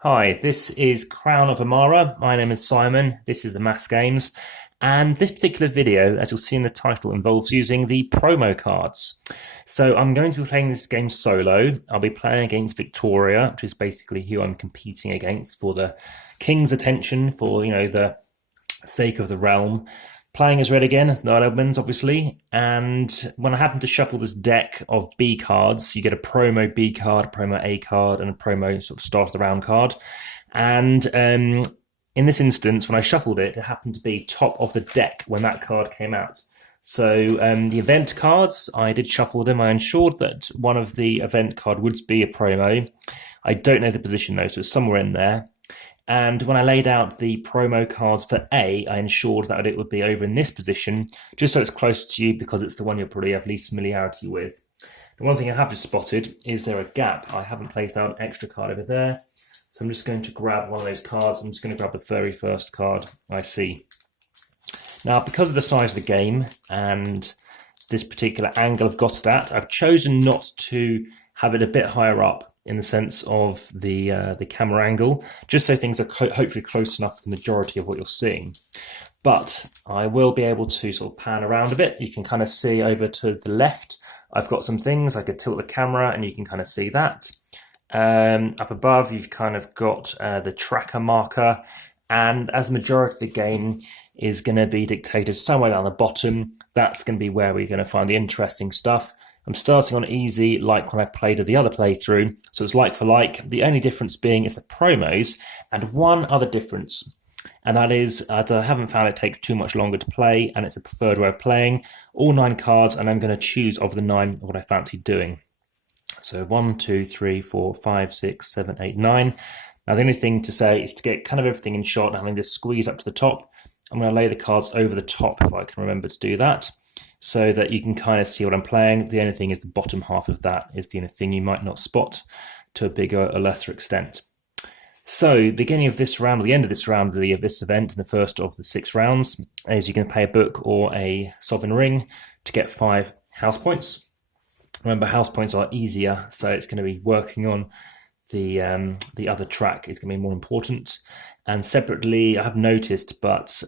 Hi, this is Crown of Emara. My name is Simon. This is Amass Games. And this particular video, as you'll see in the title, involves using the promo cards. So I'm going to be playing this game solo. I'll be playing against Victoria, which is basically who I'm competing against for the king's attention, for, the sake of the realm. Playing as red again, analoggames obviously, and when I happen to shuffle this deck of B cards, you get a promo B card, a promo A card, and a promo sort of start of the round card. And in this instance, when I shuffled it, it happened to be top of the deck when that card came out. So the event cards, I did shuffle them. I ensured that one of the event card would be a promo. I don't know the position though, so it's somewhere in there. And when I laid out the promo cards for A, I ensured that it would be over in this position, just so it's closer to you because it's the one you'll probably have least familiarity with. The one thing I have just spotted is there a gap. I haven't placed out an extra card over there. So I'm just going to grab one of those cards. I'm just going to grab the very first card I see. Now, because of the size of the game and this particular angle I've got it at, I've chosen not to have it a bit higher up in the sense of the camera angle, just so things are hopefully close enough to the majority of what you're seeing. But I will be able to sort of pan around a bit. You can kind of see over to the left, I've got some things. I could tilt the camera and you can kind of see that. Up above, you've kind of got the tracker marker, and as the majority of the game is going to be dictated somewhere down the bottom, that's going to be where we're going to find the interesting stuff. I'm starting on easy, like when I played the other playthrough, so it's like for like. The only difference being is the promos, and one other difference, and that is that I haven't found it takes too much longer to play, and it's a preferred way of playing. All 9 cards, and I'm going to choose of the 9 what I fancy doing. So 1, 2, 3, 4, 5, 6, 7, 8, 9. Now the only thing to say is to get kind of everything in shot, having this squeeze up to the top. I'm going to lay the cards over the top if I can remember to do that, so that you can kind of see what I'm playing. The only thing is the bottom half of that is the only thing you might not spot to a bigger or lesser extent. So, beginning of this round, or the end of this round of this event, in the first of the 6 rounds, is you can pay a book or a sovereign ring to get 5 house points. Remember, house points are easier, so it's going to be working on the other track is going to be more important. And separately, I have noticed, but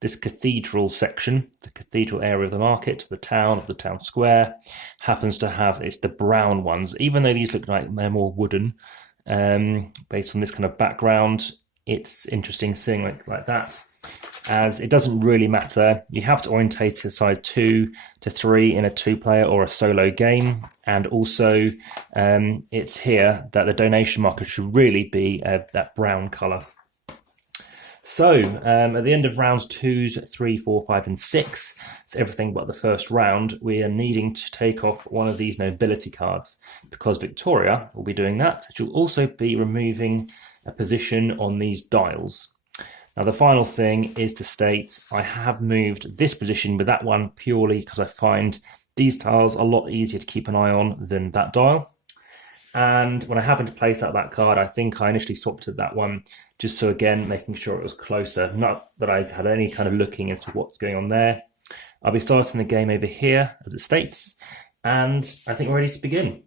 this cathedral section, the cathedral area of the market, of the town square, happens to have, it's the brown ones. Even though these look like they're more wooden, based on this kind of background, it's interesting seeing like that, as it doesn't really matter. You have to orientate to size 2 to 3 in a 2-player or a solo game, and also it's here that the donation marker should really be that brown colour. So at the end of rounds 2, 3, 4, 5, and 6, so everything but the first round, we are needing to take off one of these nobility cards, because Victoria will be doing that. She'll also be removing a position on these dials. Now the final thing is to state I have moved this position with that one purely because I find these tiles a lot easier to keep an eye on than that dial. And when I happened to place out that card, I think I initially swapped to that one, just so again, making sure it was closer. Not that I've had any kind of looking into what's going on there. I'll be starting the game over here, as it states, and I think we're ready to begin.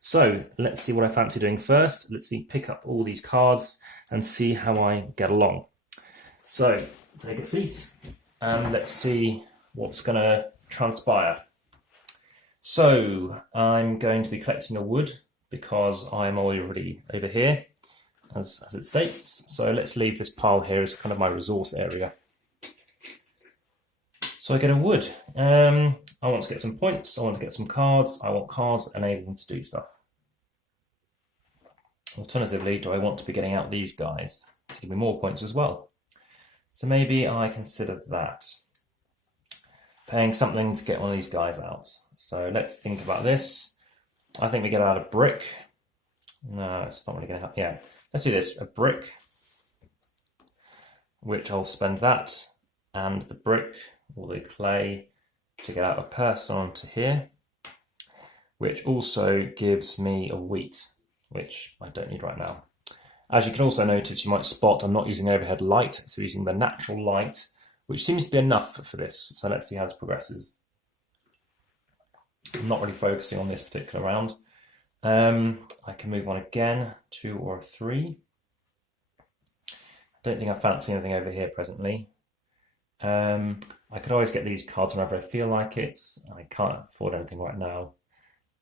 So let's see what I fancy doing first. Let's pick up all these cards and see how I get along. So take a seat and let's see what's going to transpire. So I'm going to be collecting a wood, because I'm already over here, as it states. So let's leave this pile here as kind of my resource area. So I get a wood. I want to get some points. I want to get some cards. I want cards enabling to do stuff. Alternatively, do I want to be getting out these guys to give me more points as well? So maybe I consider that. Paying something to get one of these guys out. So let's think about this. I think we get out a brick. No, it's not really going to happen. Yeah, let's do this. A brick, which I'll spend that, and the brick or the clay to get out a person onto here, which also gives me a wheat, which I don't need right now. As you can also notice, you might spot I'm not using overhead light, so using the natural light, which seems to be enough for this. So let's see how this progresses. I'm not really focusing on this particular round. I can move on again, 2 or 3. don't think I fancy anything over here presently. I could always get these cards whenever I feel like it. I can't afford anything right now.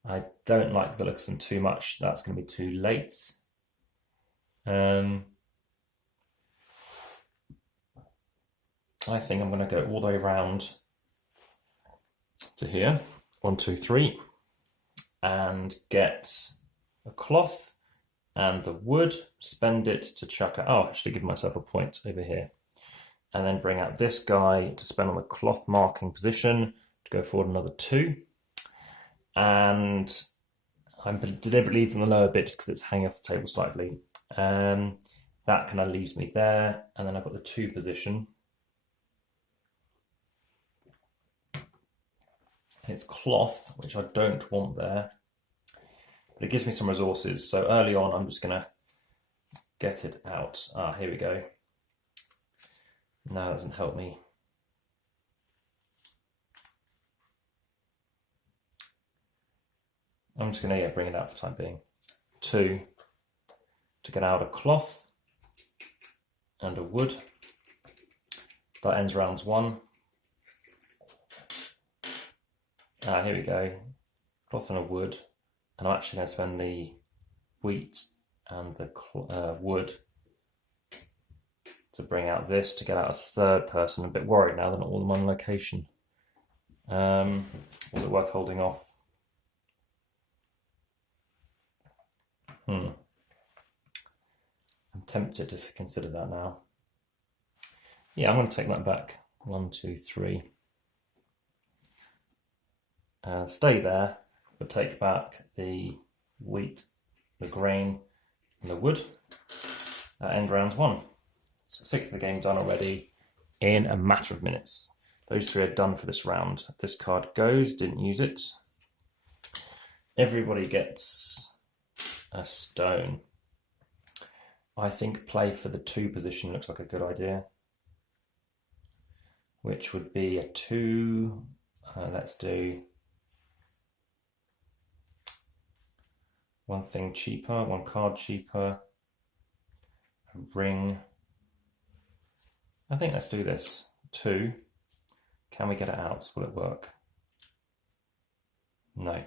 I don't like the looks of them too much. That's going to be too late. I think I'm going to go all the way around to here. 1, 2, 3. And get a cloth and the wood, spend it to chuck it. Oh, actually give myself a point over here. And then bring out this guy to spend on the cloth marking position to go forward another 2. And I'm deliberately leaving the lower bit just because it's hanging off the table slightly. That kind of leaves me there. And then I've got the 2 position. It's cloth, which I don't want there. But it gives me some resources. So early on, I'm just going to get it out. Here we go. No, that doesn't help me. I'm just going to bring it out for the time being. 2, to get out a cloth and a wood. That ends rounds 1. Here we go. Cloth and a wood. And I'm actually going to spend the wheat and the wood to bring out this to get out a 3rd person. I'm a bit worried now they're not all in one location. Was it worth holding off? I'm tempted to consider that now. Yeah, I'm going to take that back. 1, 2, 3. Stay there, but take back the wheat, the grain, and the wood. End round 1. So 6 of the game done already in a matter of minutes. Those 3 are done for this round. This card goes, didn't use it. Everybody gets a stone. I think play for the 2 position looks like a good idea, which would be a 2. Let's do one thing cheaper, 1 card cheaper, a ring. I think let's do this. 2. Can we get it out? Will it work? No.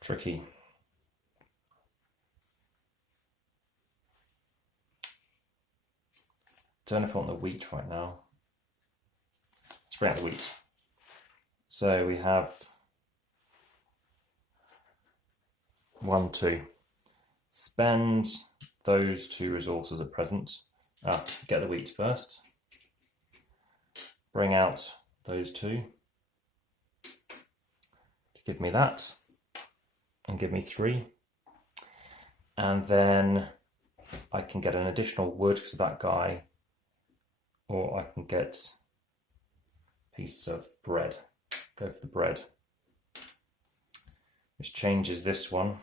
Tricky. Don't know if I want the wheat right now. Let's bring out the wheat. So we have 1, 2. Spend those 2 resources at present. Get the wheat first. Bring out those 2 to give me that, and give me 3. And then I can get an additional wood because of that guy, or I can get a piece of bread. Go for the bread, which changes this one.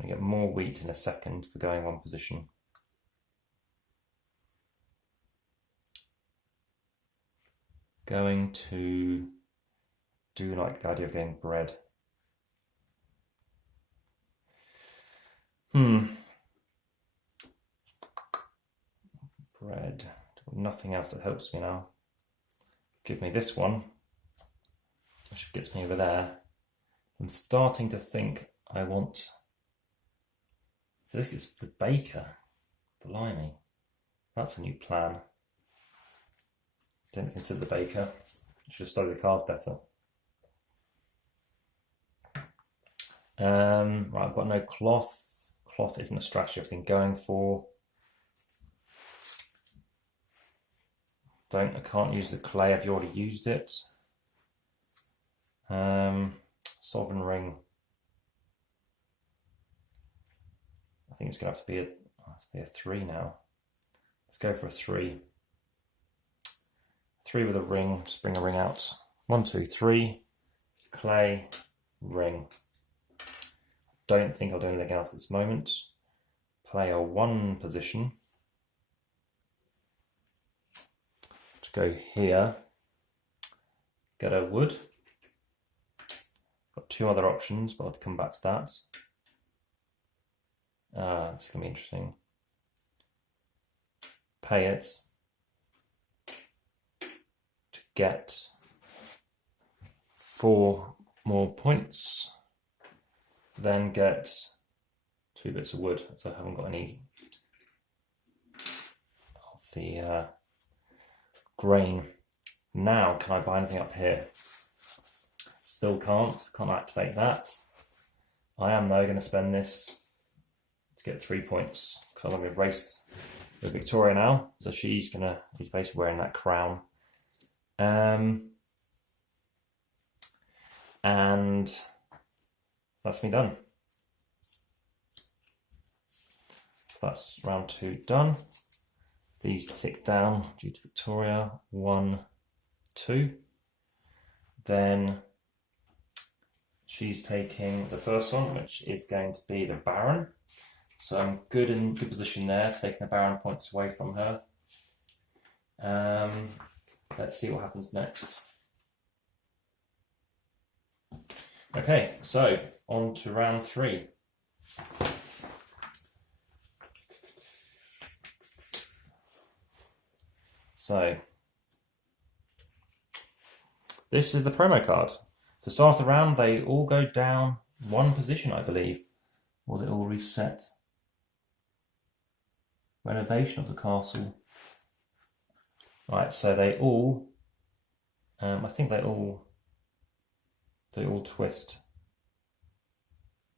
I get more wheat in a second for going 1 position. Going to do like the idea of getting bread. Bread. Nothing else that helps me now. Give me this one, which gets me over there. I'm starting to think I want. So this is the baker. Blimey. That's a new plan. Didn't consider the baker. Should have studied the cards better. Right, I've got no cloth. Cloth isn't a strategy I've been going for. I can't use the clay, I've already used it. Sovereign ring. I think it's going to have to be a 3 now. Let's go for a 3. 3 with a ring, just bring a ring out. 1, 2, 3. Clay, ring. Don't think I'll do anything else at this moment. Play a 1 position. To go here. Get a wood. Got got 2 other options, but I'll come back to that. It's going to be interesting. Pay it to get 4 more points, then get 2 bits of wood. So I haven't got any of the grain. Now, can I buy anything up here? Still can't activate that. I am though going to spend this to get 3 points because I'm going to race with Victoria now. So she's basically wearing that crown. And that's me done. So that's round 2 done. These tick down due to Victoria. 1, 2. Then she's taking the first one, which is going to be the Baron. So I'm in good position there, taking the Baron points away from her. Let's see what happens next. Okay, so on to round 3. So this is the promo card. To start off the round, they all go down 1 position, I believe. Or they all reset. Renovation of the castle. Right, so they all, I think they all twist.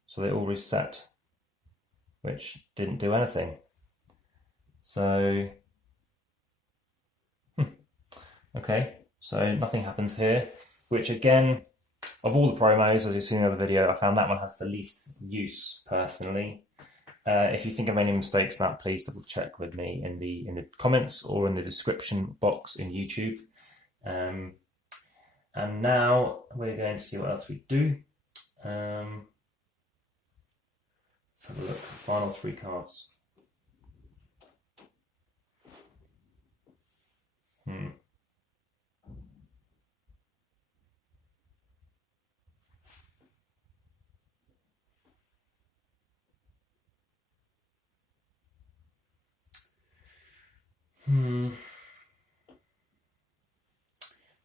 So they all reset, which didn't do anything. So, okay, so nothing happens here, which again, of all the promos, as you've seen in the other video, I found that one has the least use personally. If you think of any mistakes in that, please double check with me in the comments or in the description box in YouTube. And now we're going to see what else we do. Let's have a look. Final 3 cards.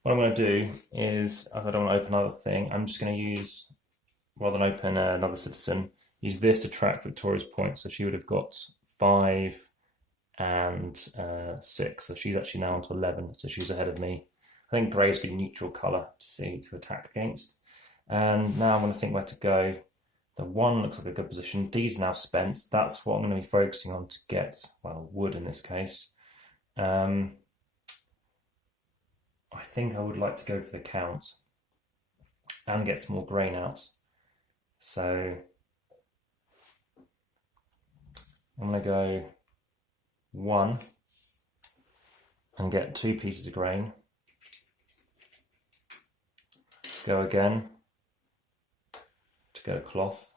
What I'm going to do is, as I don't want to open another thing, I'm just going to use, rather than open another citizen, use this to track Victoria's points. So she would have got 5 and 6. So she's actually now on to 11. So she's ahead of me. I think grey is a good neutral colour to attack against. And now I'm going to think where to go. The 1 looks like a good position. D's now spent. That's what I'm going to be focusing on to get, well, wood in this case. I think I would like to go for the count and get some more grain out. So I'm going to go 1 and get 2 pieces of grain. Go again to get a cloth.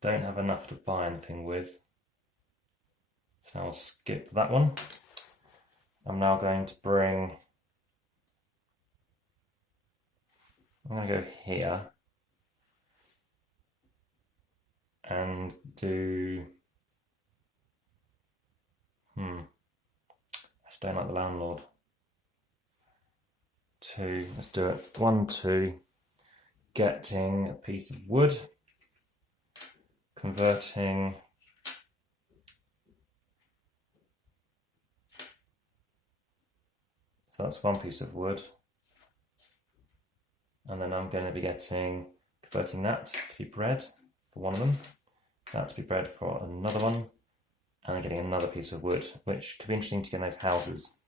Don't have enough to buy anything with. So I'll skip that one. I'm now going to bring, I'm going to go here and do, I just don't like the landlord. 2, let's do it. 1, 2, getting a piece of wood, converting so that's 1 piece of wood, and then I'm going to be converting that to be bread for one of them, that to be bread for another one, and getting another piece of wood, which could be interesting to get those houses.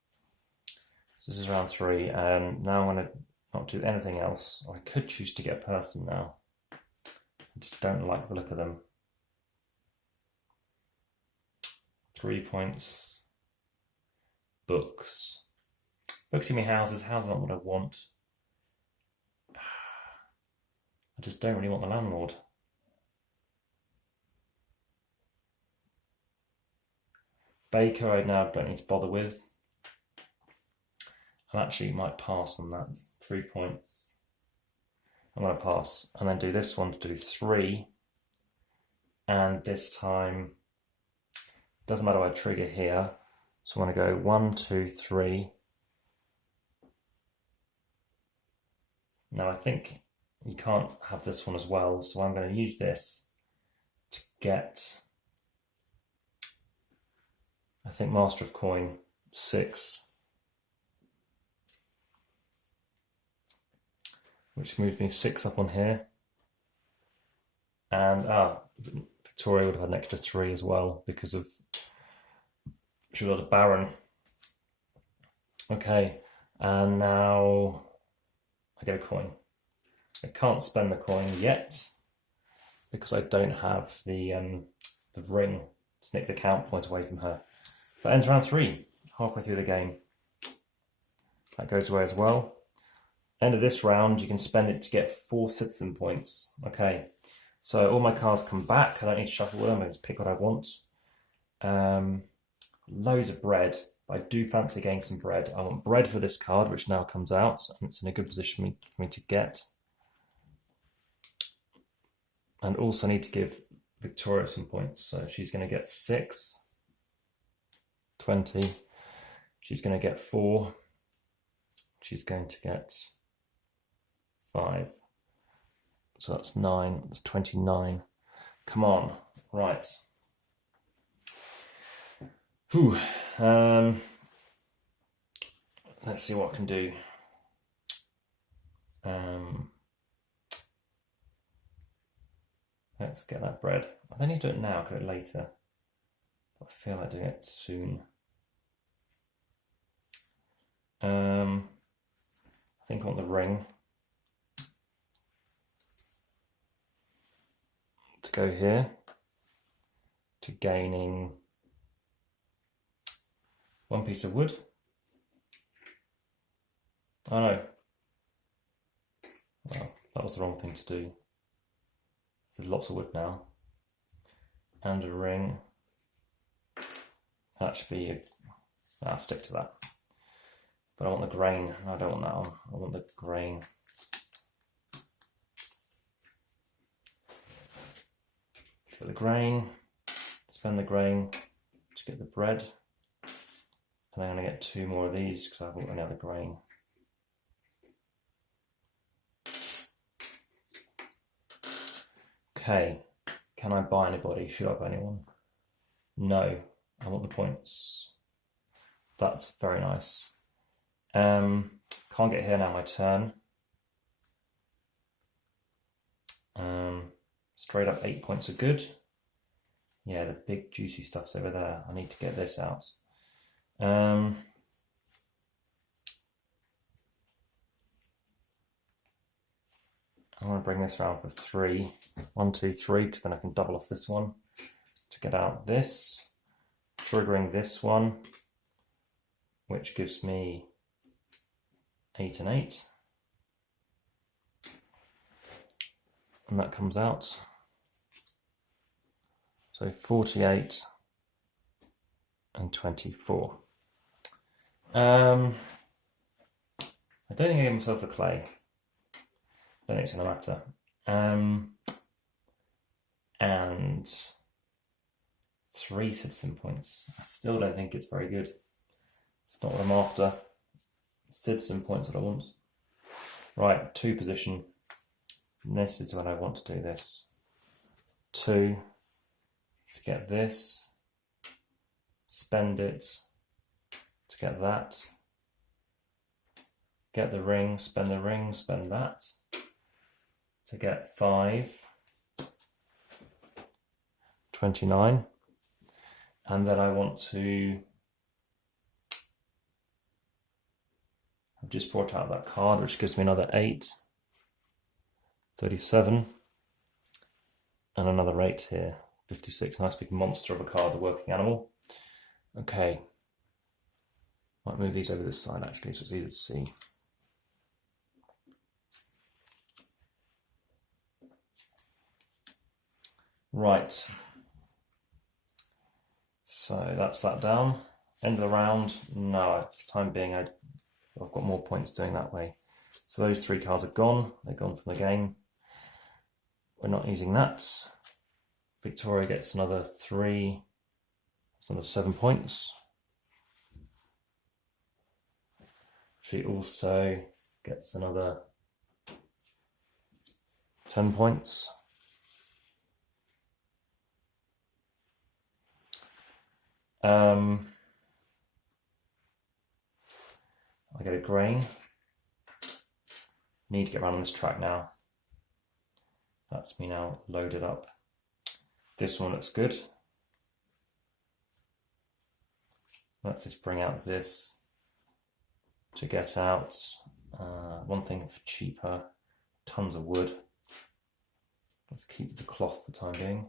So this is round 3, and now I'm going to not do anything else. I could choose to get a person now. I just don't like the look of them. 3 points. Books. Books give me houses. Houses are not what I want. I just don't really want the landlord. Baker I now don't need to bother with. I actually might pass on that. 3 points. I'm going to pass and then do this one to do 3. And this time, doesn't matter what I trigger here. So I'm going to go 1, 2, 3. Now I think you can't have this one as well. So I'm going to use this to get, I think, Master of Coin 6. Which moves me 6 up on here. And Victoria would have had an extra 3 as well because of she got a Baron. Okay, and now I get a coin. I can't spend the coin yet because I don't have the ring to nick the count point away from her. But ends round 3, halfway through the game. That goes away as well. End of this round, you can spend it to get 4 citizen points. Okay, so all my cards come back. I don't need to shuffle them. I just pick what I want. Loads of bread. I do fancy getting some bread. I want bread for this card, which now comes out, and it's in a good position for me to get. And also need to give Victoria some points. So she's going to get 6, 20. She's going to get 4. She's going to get 5. So that's 9. That's 29. Come on. Right. Whew. Let's see what I can do. Let's get that bread. I don't need to do it now, I'll do it later. I feel like doing it soon. I think I want the ring to go here to gaining 1 piece of wood. Oh no. Well, that was the wrong thing to do. There's lots of wood now. And a ring. That should be I'll stick to that. But I want the grain. I don't want that one. I want the grain. To get the grain, spend the grain to get the bread. And I'm going to get 2 more of these because I haven't got any other grain. Okay, can I buy anybody? Should I buy anyone? No, I want the points. That's very nice. Can't get here now, my turn. Straight up 8 points are good. Yeah, the big juicy stuff's over there. I need to get this out. I want to bring this round for 3. 1, 2, 3, because then I can double off this one to get out this. Triggering this one, which gives me 8 and 8. And that comes out. So 48 and 24. I don't think I gave myself the clay. I don't think it's going to matter. And 3 citizen points. I still don't think it's very good. It's not what I'm after. Citizen points that I want. Right, 2 position. And this is when I want to do this. 2 to get this. Spend it to get that. Get the ring, spend that. To get 5. 29. And then I want to, I've just brought out that card, which gives me another 8. 37. And another 8 here. 56. Nice big monster of a card, the working animal. Okay. Might move these over this side actually, so it's easier to see. Right. So that's that down. End of the round. No, for the time being, I I've got more points doing that way. So those 3 cards are gone. They're gone from the game. We're not using that. Victoria gets another 3. That's another 7 points. She also gets another 10 points. I get a grain. Need to get around on this track now. That's me now loaded up. This one looks good. Let's just bring out this to get out. One thing for cheaper, tons of wood. Let's keep the cloth for the time being.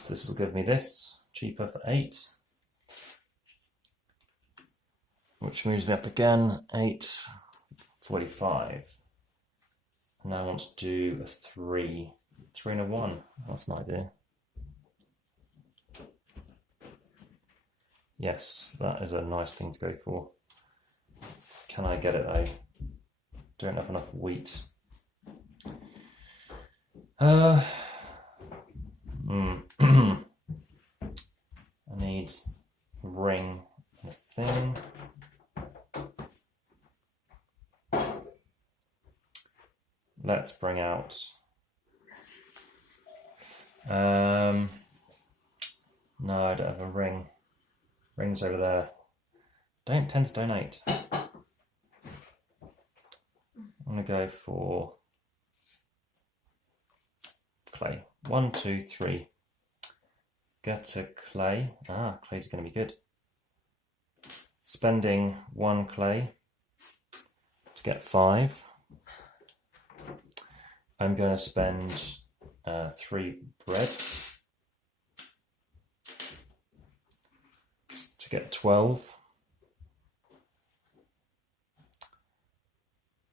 So this will give me this, cheaper for 8. Which moves me up again, 8.45. Now I want to do a 3 and a 1. That's an idea. Yes, that is a nice thing to go for. Can I get it though? Don't have enough wheat. I need a ring and a thing. Let's bring out no, I don't have a ring. Ring's over there. Don't tend to donate. I'm gonna go for clay. 1, 2, 3. Get a clay. Clay's gonna be good. Spending 1 clay to get 5. I'm going to spend 3 bread to get 12.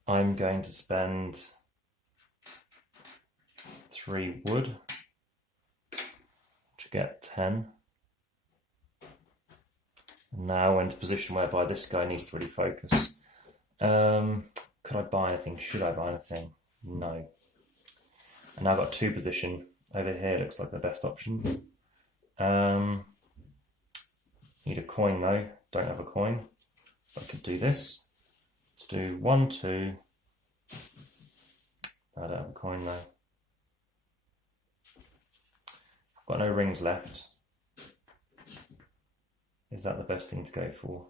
I'm going to spend 3 wood to get 10. And now we're into a position whereby this guy needs to really focus. Could I buy anything? Should I buy anything? No. And now I've got 2 position. Over here looks like the best option. Need a coin though. Don't have a coin. I could do this. Let's do 1, 2. I don't have a coin though. I've got no rings left. Is that the best thing to go for?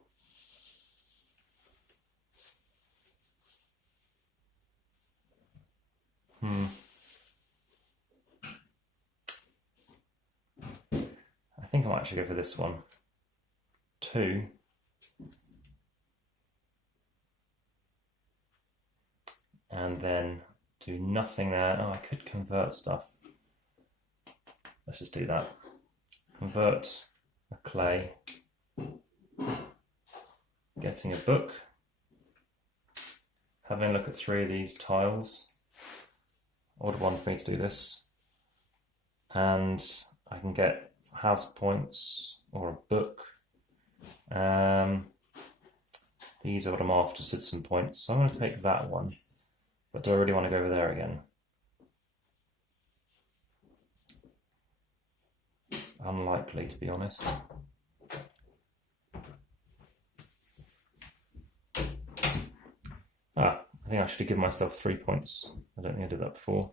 I think I might actually go for this one. 2. And then do nothing there. I could convert stuff. Let's just do that. Convert a clay. Getting a book. Having a look at 3 of these tiles. Odd one for me to do this. And I can get house points or a book. These are what I'm after, citizen points. So I'm going to take that one. But do I really want to go over there again? Unlikely, to be honest. I think I should have given myself 3 points. I don't think I did that before.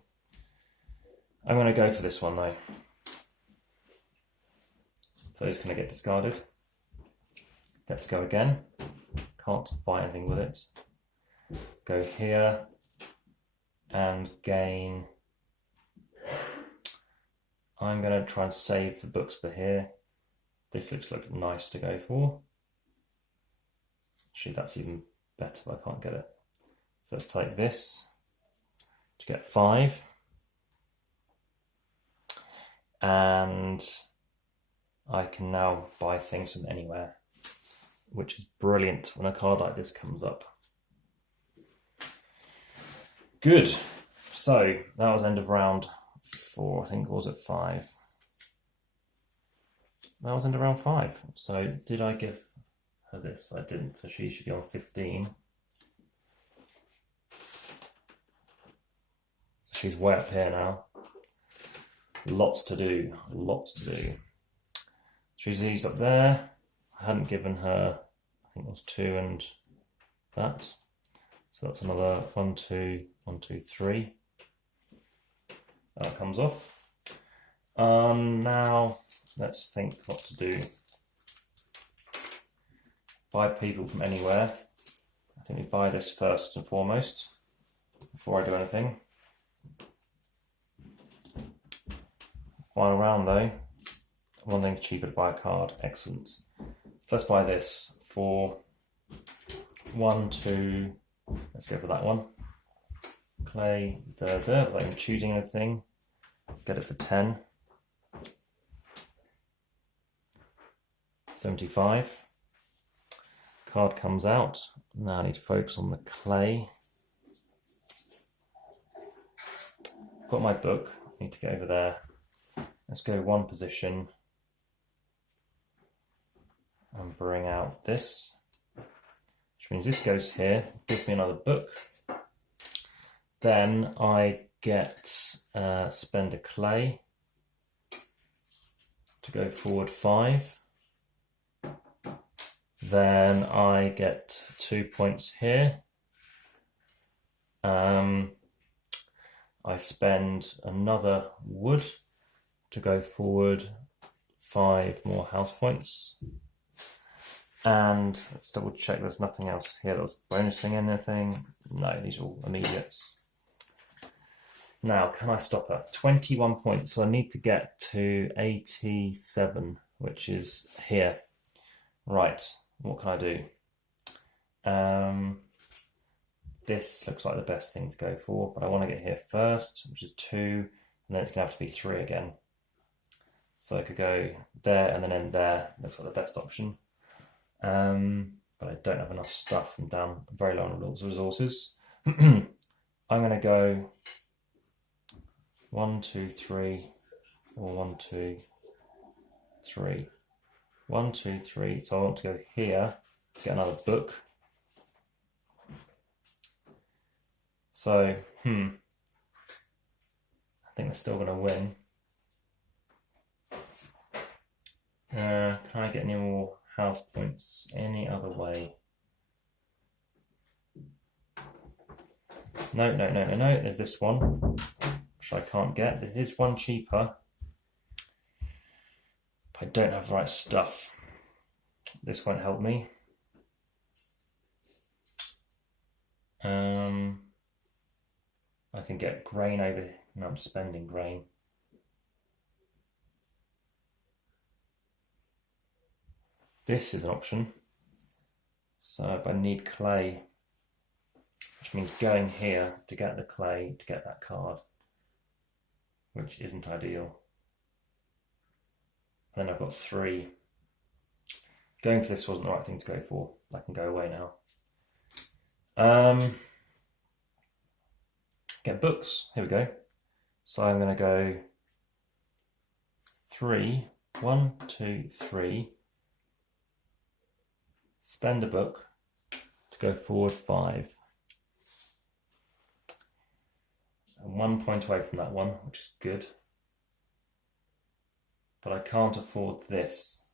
I'm going to go for this one though. Those going to get discarded. Get to go again. Can't buy anything with it. Go here and gain. I'm going to try and save the books for here. This looks like nice to go for. Actually, that's even better, but I can't get it. So let's take this to get 5. And I can now buy things from anywhere, which is brilliant when a card like this comes up. Good. So that was end of round 4, I think, or was it 5? That was end of round 5. So did I give her this. I didn't, so she should be on 15. So she's way up here now. Lots to do, lots to do. She's used up there. I hadn't given her, I think it was 2 and that. So that's another 1, 2, 1, 2, 3. That comes off. Now let's think what to do. Buy people from anywhere. I think we buy this first and foremost before I do anything. Final round though, one thing's cheaper to buy a card. Excellent. So let's buy this for 1, 2. Let's go for that one. Clay, without even choosing anything. Get it for 10. 75. Card comes out. Now I need to focus on the clay. Got my book. Need to get over there. Let's go 1 position and bring out this, which means this goes here. Gives me another book. Then I get spend a clay to go forward 5. Then I get 2 points here. I spend another wood to go forward 5 more house points. And let's double check there's nothing else here that was bonusing anything. No, these are all immediates. Now, can I stop her? 21 points, so I need to get to 87, which is here. Right, what can I do? This looks like the best thing to go for, but I want to get here first, which is 2, and then it's going to have to be 3 again. So I could go there and then end there. Looks like the best option. But I don't have enough stuff. I'm down very low on resources. I'm going to go 1, 2, 3, or 1, 2, 3. 1, 2, 3. So I want to go here, get another book. So, I think they're still going to win. Can I get any more house points any other way? No. There's this one, which I can't get. There is one cheaper. But I don't have the right stuff. This won't help me. I can get grain over here. No, I'm spending grain. This is an option. So I need clay, which means going here to get the clay to get that card, which isn't ideal. Then I've got 3. Going for this wasn't the right thing to go for. I can go away now. Get books. Here we go. So I'm going to go 3. 1, 2, 3. Spend a book to go forward 5. And 1 point away from that one, which is good. But I can't afford this.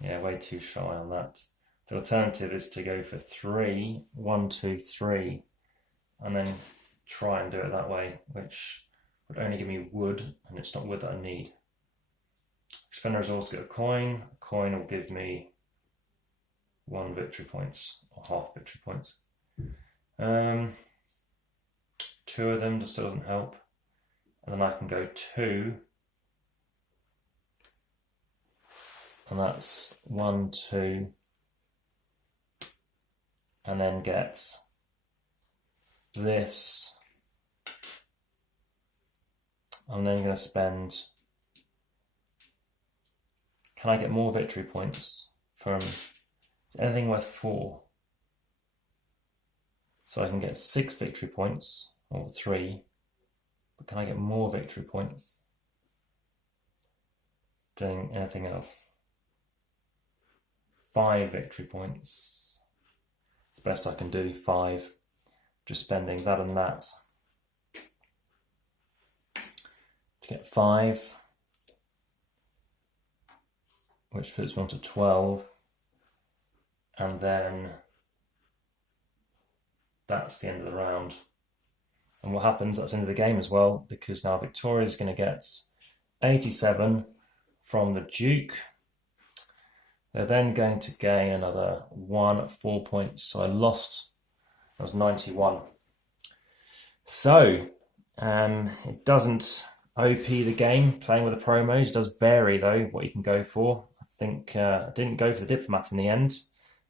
Yeah, way too shy on that. The alternative is to go for 3, 1, 2, 3, and then try and do it that way, which would only give me wood, and it's not wood that I need. Spend a resource to get a coin. A coin will give me 1 victory points, or half victory points. 2 of them just doesn't help. And then I can go 2. And that's 1, 2. And then get this. I'm then going to spend. Can I get more victory points from? Is anything worth 4? So I can get 6 victory points, or 3. But can I get more victory points? doing anything else. 5 victory points. It's the best I can do, 5. Just spending that and that to get 5, which puts me on to 12. And then that's the end of the round. And what happens, that's the end of the game as well, because now Victoria is going to get 87 from the Duke. They're then going to gain another 4 points. So I lost, that was 91. So it doesn't OP the game, playing with the promos. It does vary though, what you can go for. I think I didn't go for the Diplomat in the end.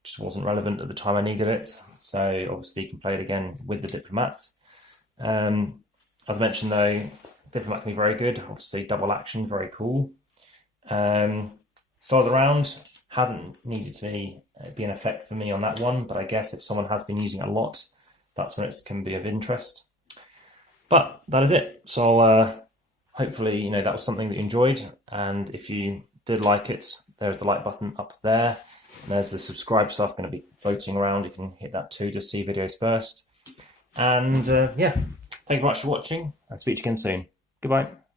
Just wasn't relevant at the time I needed it. So obviously you can play it again with the Diplomat. As I mentioned though, Diplomat can be very good. Obviously double action, very cool. Start of the round hasn't needed to be an effect for me on that one, but I guess if someone has been using it a lot, that's when it can be of interest. But that is it. So hopefully that was something that you enjoyed, and if you did like it, there's the like button up there. And there's the subscribe stuff going to be floating around. You can hit that too to see videos first. And yeah, thank you very much for watching, and speak to you again soon. Goodbye.